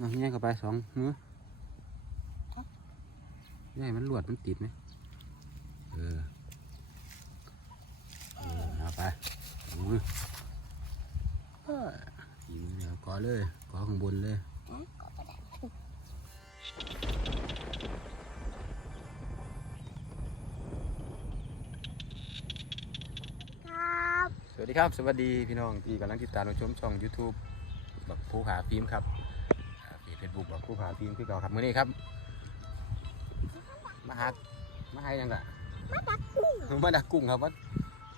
แยกเข้าไปสองมือแยกมันหลวดมันติดไหมเออเอาไปสองมือเอ้ยอีมือเดียวกอเลยกอข้างบนเลยสวัสดีครับ สวัสดีพี่น้องที่กำลังติดตามชมช่อง YouTube บักผู้ผาฟิล์มครับ เฟซบุ๊กบักผู้ผาฟิล์มคือเก่าครับมื้อนี้ครับมาหามาให้ยังไงมาดักกุ้งมาดักกุ้งครับว่า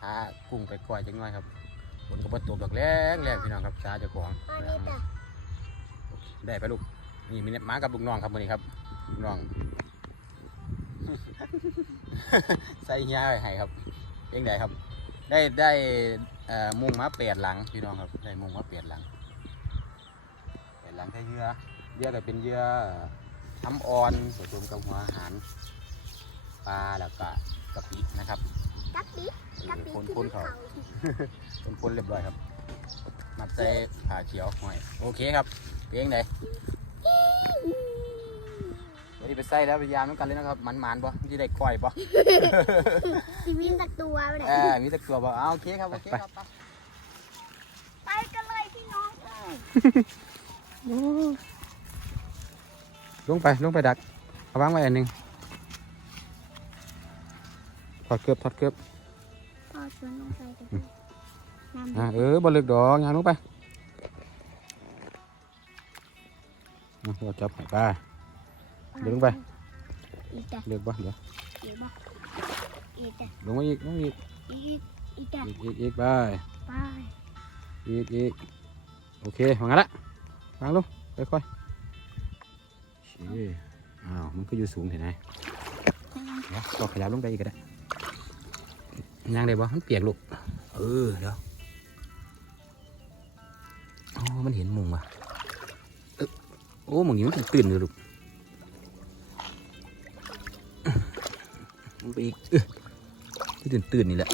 หากุ้งไปก่อยจังน้อยครับฝนก็บ่ตกดอกแรงแรงพี่น้องครับจ้าเจ้าของมาเลยจ้ะได้ไปลูกนี่มีเนี่ยมากับลูกน้องครับมื้อนี้ครับลูกน้องใส่เฮียไว้ให้ครับเองได้ครับ ได้ได้เอ่อมุงมาเปลี่ยนหลังพี่น้องครับ ได้มุงมาเปลี่ยนหลังเปลี่ยนหลังใช้เยื่อ เยื่อก็เป็นเยื่อทำอ่อนผสมกับหัวอาหารปลาแล้วก็กะปินะครับกัปปี้กัปปี้คนที่คนเขาเขาคนคนเรียบร้อยครับ มัดใส่ผ่าเขียวหอยโอเคครับเพียงไหนวันนี้ไปใส่แล้วพยายามน้ำกันเลยนะครับมันมันๆบ่ที่ได้ก้อยบ่ชีวิตสักตัวไปเลยเออมีแตะกัวบ่เอาโอเคครับโอเคครับไปไปกันเลยพี่น้องเอ้ย ลงไปลงไปดักเอาวางไว้อันหนึ่งถอดเกือบถอดเกือบพอชวนลงไปกันเลยน้ำอ่าเออบอลลึกดอกยางลงไปอะเราจับไปไปเดี๋ยวลงไปอีกจ้ะเลือกบ่เดี๋ยวเดี๋ยวบอกอีกจ้ะลงมาอีกลงมาอีกอีกอีกจ้ะอีกอีกอีกไปไปอีกอีกโอเควางงั้นละวางลงค่อยๆชี้ อ้าว มันก็อยู่สูงเห็นไหมเดี๋ยวก็ขยับลงไปอีกก็ได้ยางได้บ่มันเปียกลูก เออ เดี๋ยว อ๋อ มันเห็นมุงว่ะเอ้อโอ้มุงนี้มันตื่นเลยลูกมันไปอีกเออที่ตื่นตื่นๆนี่แหละ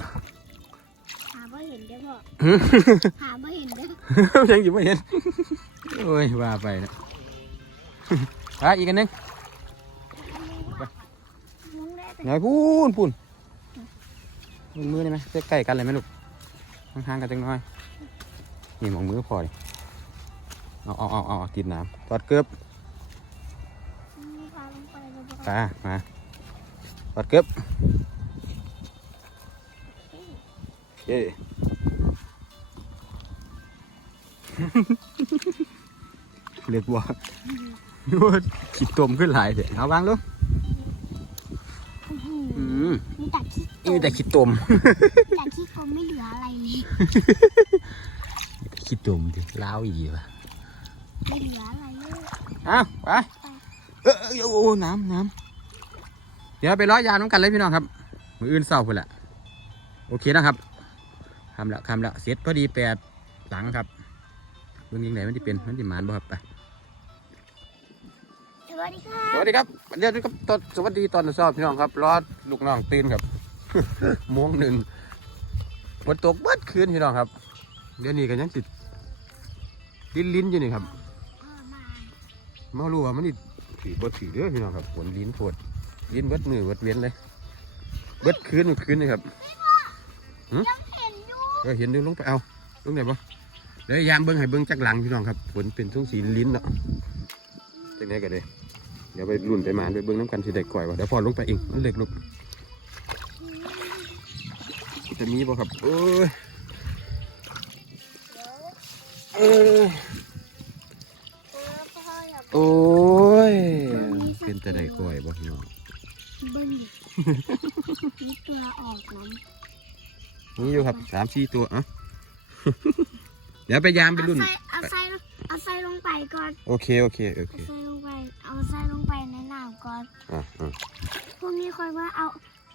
หาไม่เห็นเด้อพ่อหืมหาไม่เห็นเด้อยังอยู่ไม่เห็น โอ้ย ว่าไปนะ ไปอีกอันนึงไหนพูนพูนมือมือได้ไหมใกล้ๆกันเลยไหมลูกห่างๆกันจังน้อยนี่มองมือพอดิเอาเอาเอาเอาติดน้ำตอดเกือบมีพาลงไปเลยบอกตามาตอดเกือบโอเคเรียกว่า นวดขีดตมขึ้นหลายเถอะเอาวางลูกอื้อหืออืมมีแต่ขี้โกนี่งแต่ขีดตมแต่ขี้โกงไม่เหลืออะไรเลยคิดตมดิล้าวอีดีป่ะไม่เหลืออะไรเลยอ้าวไปเออเออโอ้น้ำน้ำเดี๋ยวไปร้อยยาน้ำกันเลยพี่น้องครับ มืออื่นเศร้าพุ่นละโอเคนะครับทำแล้วทำแล้วเสร็จพอดีแปดหลังครับเรื่องยังไงมันจะเป็นมันจะหมานบ่ครับไปส วัสดีค่ะสวัสดีครับเดี๋ยวนี้ครับตอนสวัสดีตอนเช้าพี่น้องครับรอลูกน้องตื่นครับโมงหนึ่งฝนตกเบิดคืนพี่น้องครับเดี๋ยวนี้ก็ยังติดลิ้นลิ้นๆอยู่นี่ครับเออมามารู้ว่ามันนี่ถือบ่ถือเด้อพี่น้องครับฝนลิ้นโทดลิ้นเบิดมือเบิดเว้นเลยเบิดคืนเบิดคืนเลยครับยังเห็นอยู่เออเห็นดูลงไปเอาลงไหนบ่เดี๋ยวยามเบิ้งให้เบิ้งจักหลังพี่น้องครับฝนเป็นทุ่งสีลิ้นเนาะ จังไดกันเลยเดี๋ยวไปรุ่นไปหมานไปเบิ้งน้ำกันสิได้ก่อยวะเดี๋ยวพอลงไปเองมันเล็กลูกจะมีบ่ครับโอ้ยเอ้ยเออพ่ออย่าโอ้ยเป็นจะได้ก่อยบ่พี่น้องเบิ้งดิมีตัวออกน้นี่อยู่ครับสามสี่ตัวอะเดี๋ยวไปยามำไปรุ่นเอาใส่เอาใส่เอาใส่ลงไปก่อน โอเค โอเค โอเค เอาใส่ลงไปเอาใส่ลงไปในน้ำก่อนอะอะพรุ่งนี้ค่อยว่าเอา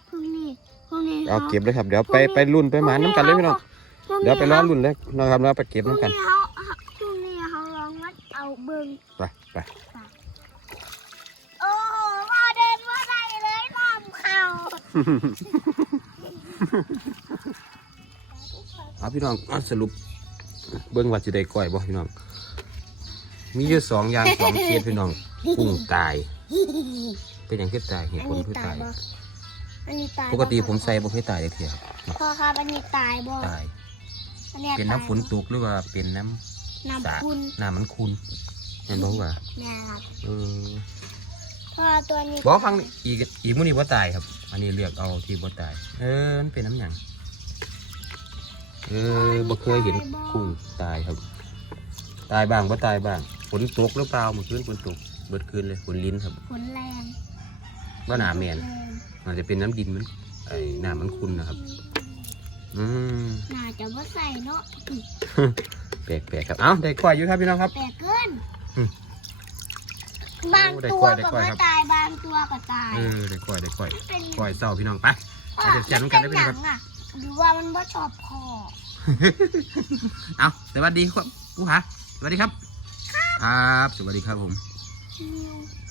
พรุ่งนี้พรุ่งนี้เอาเก็บเลยครับ เดี๋ยวไปไปรุ่นไปหมานน้ำกันเลยพี่น้องพรุ่งนี้เดี๋ยวไปรอรุ่นเลยนะครับแล้วไปเก็บพรุ่งน้ำกัน นี้เขาพรุ่งนี้เขาลองวัดเอาเบิ้งไปไปโอ้โหว่าเดินว่าไรเลยน้ำเขาเอาพี่น้องอะสรุป เบิ้งว่าจะได้ก่อยบ่พี่น้อง มีอยู่สองอย่างสองเคสพี่น้อง กุ้งตาย เป็นอย่างคือตายเหตุอันผลนี้คือตาตายยบ่อันนี้ตายปกติผมใส่บ่เคยตายเลยเทียครับพ่อครับอันนี้ตายบ่ตาย อันนี้เป็นน้ำฝนตกหรือว่าเป็นน้ำน้ำสาคุณน้ำมันคุณเห็นบอกว่าแม่ครับเออพ่อตัวนี้บอกฟังนี่อีกอีกมื้อนี้บ่ตายครับ อันนี้เลือกเอาที่บ่ตาย เออมันเป็นน้ำหยังเออบ่เคยเห็นกุ้งตายครับ ตายบ้างบ่ตายบ้างฝนตกหรือเปล่าเมื่อคืนฝนตก เบิดคืนเลยฝนลิ้นครับฝนแรงว่าหนาแมนแรงอาจจะเป็นน้ำดินมันไอ้น้ำมันคุณนะครับ อืมน่าจะว่าใส่เนาะแปลกๆครับ เอ้าได้กล้วยอยู่ครับพี่น้องครับ แปลกเกินอืมบางโอ้ได้ตักวล้วยได้ก็กล้วยไม่ครับตายบางตัวก็ตาย เออได้กล้วยได้กล้วยเป็นกล้วยเศร้าพี่น้องไปอะเดี๋ยวเขียนกันได้ไหมเป็นหครันับงอะหรือว่ามันว่าชอบพ่อเอาสวัสดีครับผู้หาสวัสดีครับ ครับ สวัสดีครับผม อืม